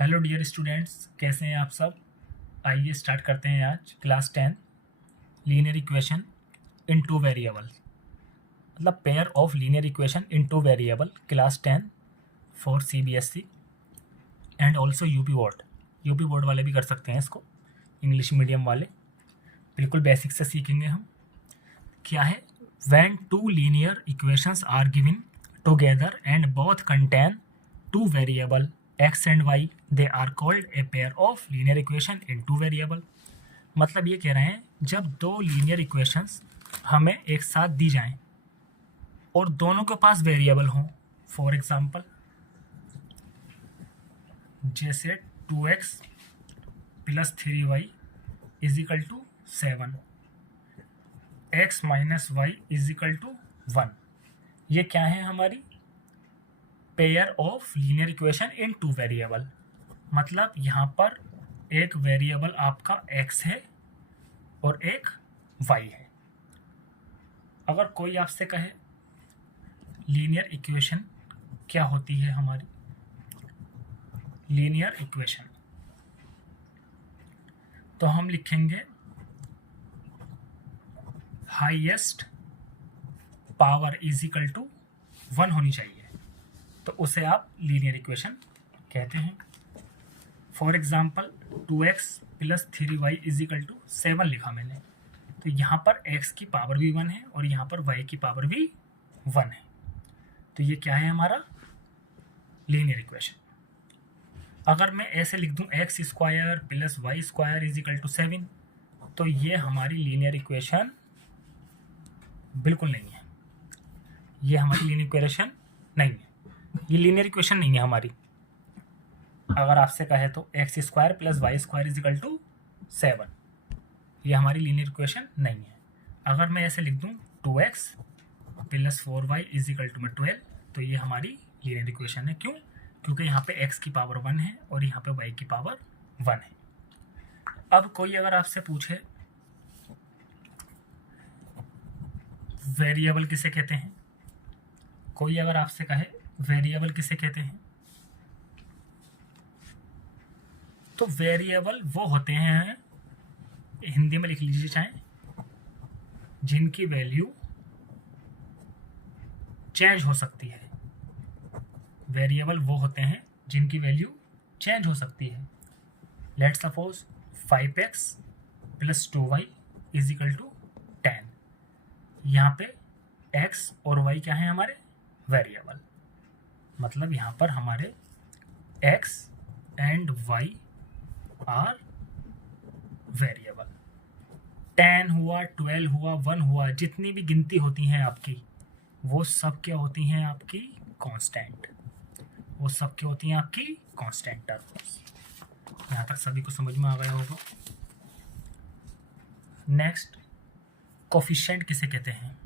Hello dear students, कैसे हैं आप सब। आइए स्टार्ट करते हैं आज class 10 linear equation in two variable, मतलब pair of linear equation in two variable, class 10 for CBSE and also UP board वाले भी कर सकते हैं इसको, इंग्लिश मीडियम वाले। बिल्कुल बेसिक से सीखेंगे हम। क्या है, when two linear equations are given together and both contain two variable x and y, they are called a pair of linear equation in two variable. मतलब ये कह रहे हैं, जब दो लीनियर इक्वेशंस हमें एक साथ दी जाएं और दोनों के पास वेरिएबल हों, फॉर एग्जांपल जैसे 2x plus 3y is equal to 7, x minus y is equal to 1। ये क्या है, हमारी pair of linear equation in two variable. मतलब यहाँ पर एक वेरिएबल आपका x है और एक y है। अगर कोई आपसे कहे लीनियर इक्वेशन क्या होती है, हमारी लीनियर इक्वेशन, तो हम लिखेंगे highest power is equal to 1 होनी चाहिए, तो उसे आप लीनियर इक्वेशन कहते हैं। For example 2x plus 3y is equal to 7 लिखा मैंने, तो यहाँ पर x की पावर भी 1 है और यहाँ पर y की पावर भी 1 है, तो ये क्या है, हमारा लीनियर इक्वेशन। अगर मैं ऐसे लिख दूँ x square plus y square is equal to 7, तो ये हमारी लीनियर इक्वेशन बिल्कुल नहीं है। ये हमारी लीनियर इक्वेशन नहीं है, ये लीनियर इक्वेशन नहीं है हमारी। अगर आपसे कहे तो x square plus y square is equal to 7, ये हमारी लीनियर इक्वेशन नहीं है। अगर मैं ऐसे लिख दूँ 2x plus 4y is equal to 12, तो ये हमारी लीनियर इक्वेशन है। क्यों? क्योंकि यहाँ पे x की पावर 1 है और यहाँ पे y की पावर 1 है। अब कोई अगर आपसे पूछे वेरिएबल किसे कहते हैं, कोई अगर आपसे कहे वेरिएबल किसे कहते हैं, तो वेरिएबल वो होते हैं, हिंदी में लिख लीजिए चाहे, जिनकी वैल्यू चेंज हो सकती है। वेरिएबल वो होते हैं जिनकी वैल्यू चेंज हो सकती है। Let's suppose 5x plus 2y is equal to 10। यहाँ पे x और y क्या है, हमारे वेरिएबल। मतलब यहाँ पर हमारे x and y are variable. 10 हुआ, 12 हुआ, 1 हुआ, जितनी भी गिनती होती हैं आपकी, वो सब क्या होती हैं, आपकी कांस्टेंट। वो सब क्या होती हैं, आपकी कांस्टेंट टर्म्स। यहाँ तक सभी को समझ में आ गया होगा। नेक्स्ट, कोफिशिएंट किसे कहते हैं,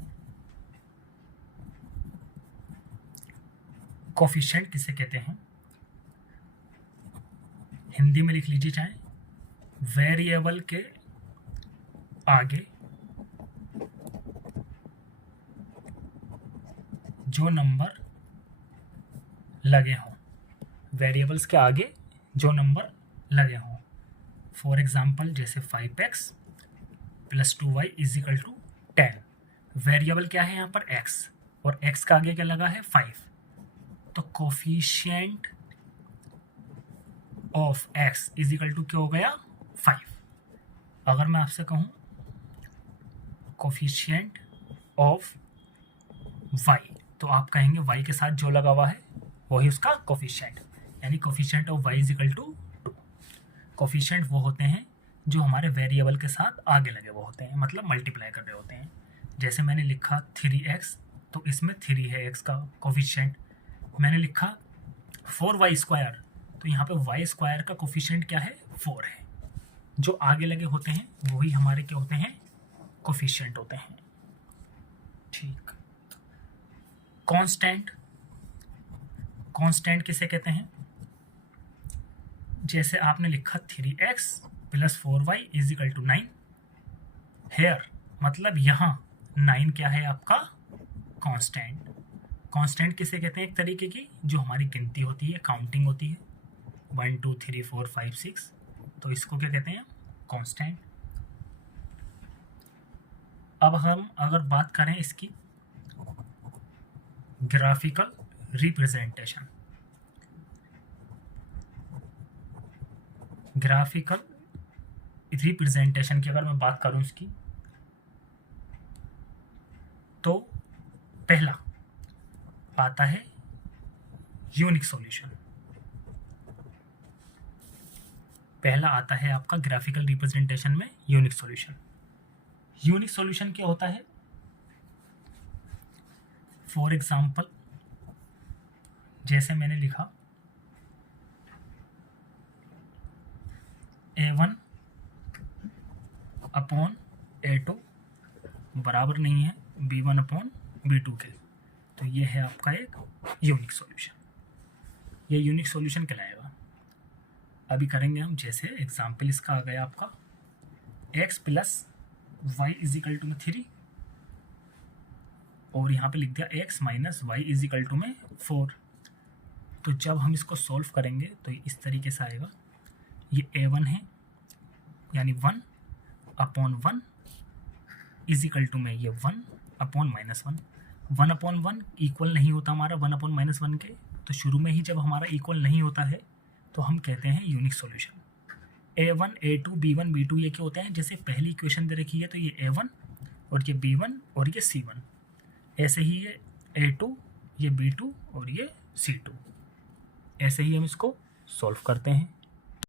कोफिशिएंट किसे कहते हैं, हिंदी में लिख लीजिए चाहे, वेरिएबल के आगे जो नंबर लगे हों, वेरिएबल्स के आगे जो नंबर लगे हों। फॉर एग्जांपल जैसे 5x plus 2y is equal to 10। Variable क्या है यहाँ पर, x, और x का आगे क्या लगा है, 5, तो coefficient of x is equal to क्या हो गया, 5। अगर मैं आपसे कहूँ कोफिशिएंट ऑफ y, तो आप कहेंगे y के साथ जो लगा हुआ है वही उसका कोफिशिएंट, यानी coefficient of y is equal to 2। Coefficient वो होते हैं जो हमारे वेरिएबल के साथ आगे लगे हुए होते हैं, मतलब मल्टीप्लाई कर रहे होते हैं। जैसे मैंने लिखा 3x, तो इसमें 3 है x का कोफिशिएंट। मैंने लिखा 4y स्क्वायर, तो यहाँ पे y स्क्वायर का कोफिशिएंट क्या है, 4 है। जो आगे लगे होते हैं वही हमारे क्या होते हैं, कोफिशिएंट होते हैं। ठीक। कांस्टेंट, कांस्टेंट किसे कहते हैं, जैसे आपने लिखा 3x plus 4y is equal to 9 here, मतलब यहाँ 9 क्या है, आपका कांस्टेंट। कांस्टेंट किसे कहते हैं, एक तरीके की जो हमारी गिनती होती है, काउंटिंग होती है, 1 2 3 4 5 6, तो इसको क्या कहते हैं? कांस्टेंट। अब हम अगर बात करें इसकी ग्राफिकल रिप्रेजेंटेशन, ग्राफिकल रिप्रेजेंटेशन की अगर मैं बात करूं इसकी, तो पहला आता है यूनिक सॉल्यूशन। पहला आता है आपका ग्राफिकल रिप्रेजेंटेशन में यूनिक सॉल्यूशन। यूनिक सॉल्यूशन क्या होता है? फॉर एग्जांपल जैसे मैंने लिखा A1 अपॉन A2 बराबर नहीं है B1 अपॉन B2 के, तो ये है आपका एक यूनिक सॉल्यूशन। ये यूनिक सॉल्यूशन कहलाएगा। अभी करेंगे हम, जैसे एग्जांपल इसका आ गया आपका x plus y is equal to में 3, और यहाँ पे लिख दिया x minus y is equal to में 4। तो जब हम इसको सॉल्व करेंगे तो इस तरीके से आएगा। ये A1 है यानी 1 अपॉन 1 इज इक्वल टू में ये 1 अपॉन माइनस 1। 1 अपॉन 1 इक्वल नहीं होता हमारा 1 अपॉन माइनस 1 के, तो शुरू में ही जब हमारा इक्वल नहीं होता है तो हम कहते हैं unique solution. A1 A2 B1 B2 ये क्या होते हैं? जैसे पहली इक्वेशन दे रखी है तो ये A1 और ये B1 और ये C1, ऐसे ही ये A2 ये B2 और ये C2, ऐसे ही हम इसको सॉल्व करते हैं।